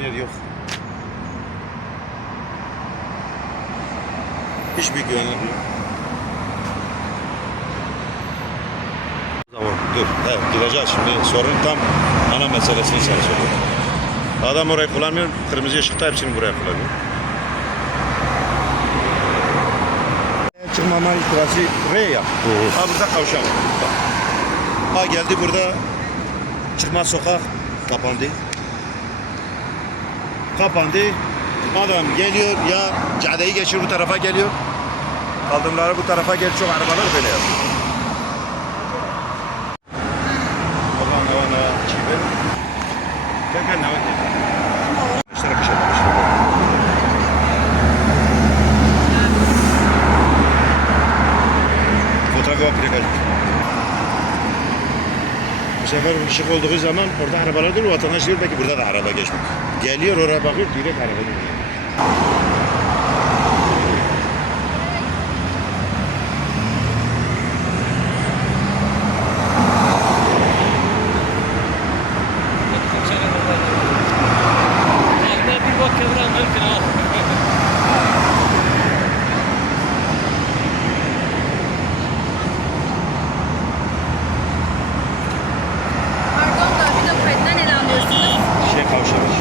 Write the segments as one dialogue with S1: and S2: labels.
S1: bariyer yok. Hiçbir güvenlik yok.
S2: Tamam.
S1: Dur, evet gideceğiz şimdi. Sorun tam ana meselesini sen söyle. Adam orayı kullanmıyor, kırmızı ışıkta hepsini buraya kullanıyor. Çıkmama itirazı R yap. Ha burada kavşak. Ha geldi burada çıkmaz sokak kapandı. Kapandı. Adam geliyor ya cadeyi geçir bu tarafa geliyor. Kaldırımları bu tarafa gel çok arabalar böyle yapıyor. Bakalım ne var ne var. Çiğbe. Gel gel ne var gel. İşte bir şey var. işte bu. Fotoğraf var plakaj. Bu sefer ışık olduğu zaman orada arabalar değil vatandaş diyor belki burada da araba geçmiyor. Geliyor oraya bakıyor direkt araba gidiyor.
S3: bir bak kevran mümkün al.
S4: Pardon da bir dakika neden ele alıyorsunuz?
S1: Şey kavşamış.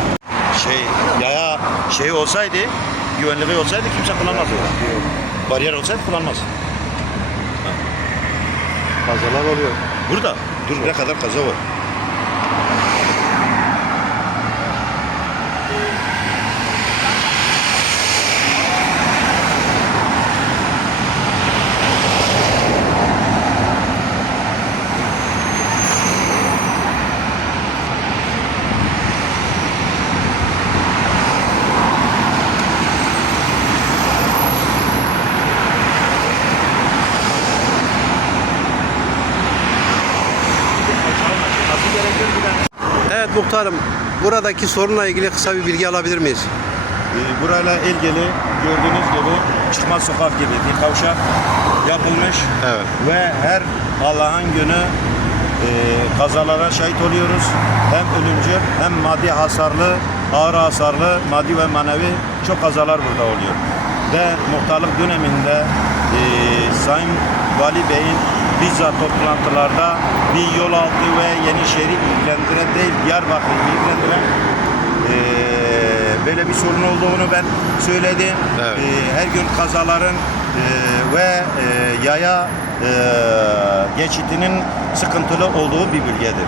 S1: Şey yaya şey olsaydı güvenliği olsaydı kimse kullanmaz. Bariyer olsaydı kullanmaz.
S2: Kazalar oluyor.
S1: Burada dur ne kadar kaza var.
S2: Evet muhtarım. Buradaki sorunla ilgili kısa bir bilgi alabilir miyiz?
S1: Ee, burayla ilgili gördüğünüz gibi çıkmaz sokak gibi bir kavşak yapılmış.
S2: Evet.
S1: Ve her Allah'ın günü e, kazalara şahit oluyoruz. Hem ölümcül hem maddi hasarlı, ağır hasarlı, maddi ve manevi çok kazalar burada oluyor. Ve muhtarlık döneminde e, Sayın Vali Bey'in bizzat toplantılarda bir yol altı ve Yenişehir'i ilgilendiren değil, Diyarbakır'ı ilgilendiren e, böyle bir sorun olduğunu ben söyledim.
S2: Evet.
S1: E, her gün kazaların e, ve e, yaya e, geçitinin sıkıntılı olduğu bir bölgedir.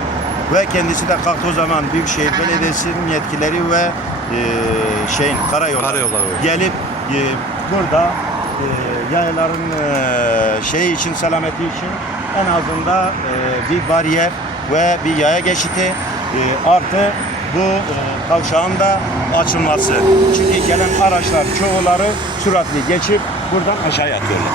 S1: Ve kendisi de kalktığı zaman Büyükşehir Belediyesi'nin yetkileri ve e, şeyin karayolları,
S2: Karayolları.
S1: gelip e, burada e, yayaların e, şey için selameti için en azından e, bir bariyer ve bir yaya geçiti e, artı bu e, kavşağın da açılması. Çünkü gelen araçlar çoğuları süratli geçip buradan aşağıya atıyorlar.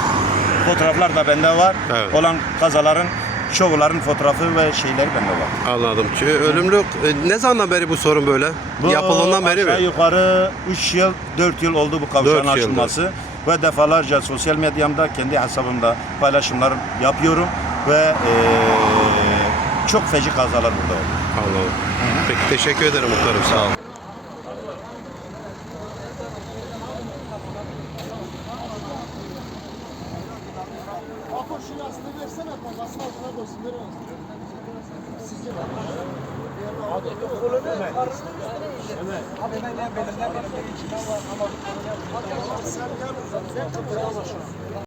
S1: Fotoğraflar da bende var.
S2: Evet.
S1: Olan kazaların çoğuların fotoğrafı ve şeyleri bende var.
S2: Anladım. Çünkü ölümlü e, ne zamandan beri bu sorun böyle?
S1: Bu
S2: Yapıldığından beri
S1: aşağı
S2: mi?
S1: yukarı 3 yıl, 4 yıl oldu bu kavşağın
S2: Dört yıldır.
S1: açılması ve defalarca sosyal medyamda kendi hesabımda paylaşımlar yapıyorum ve e, çok feci kazalar burada oldu.
S2: Anladım. Peki teşekkür ederim muhtarım sağ olun. Şunu aslında versene, kafasını altına koysun, veremezsin. Sizce sen gel uzat. Sen kapıya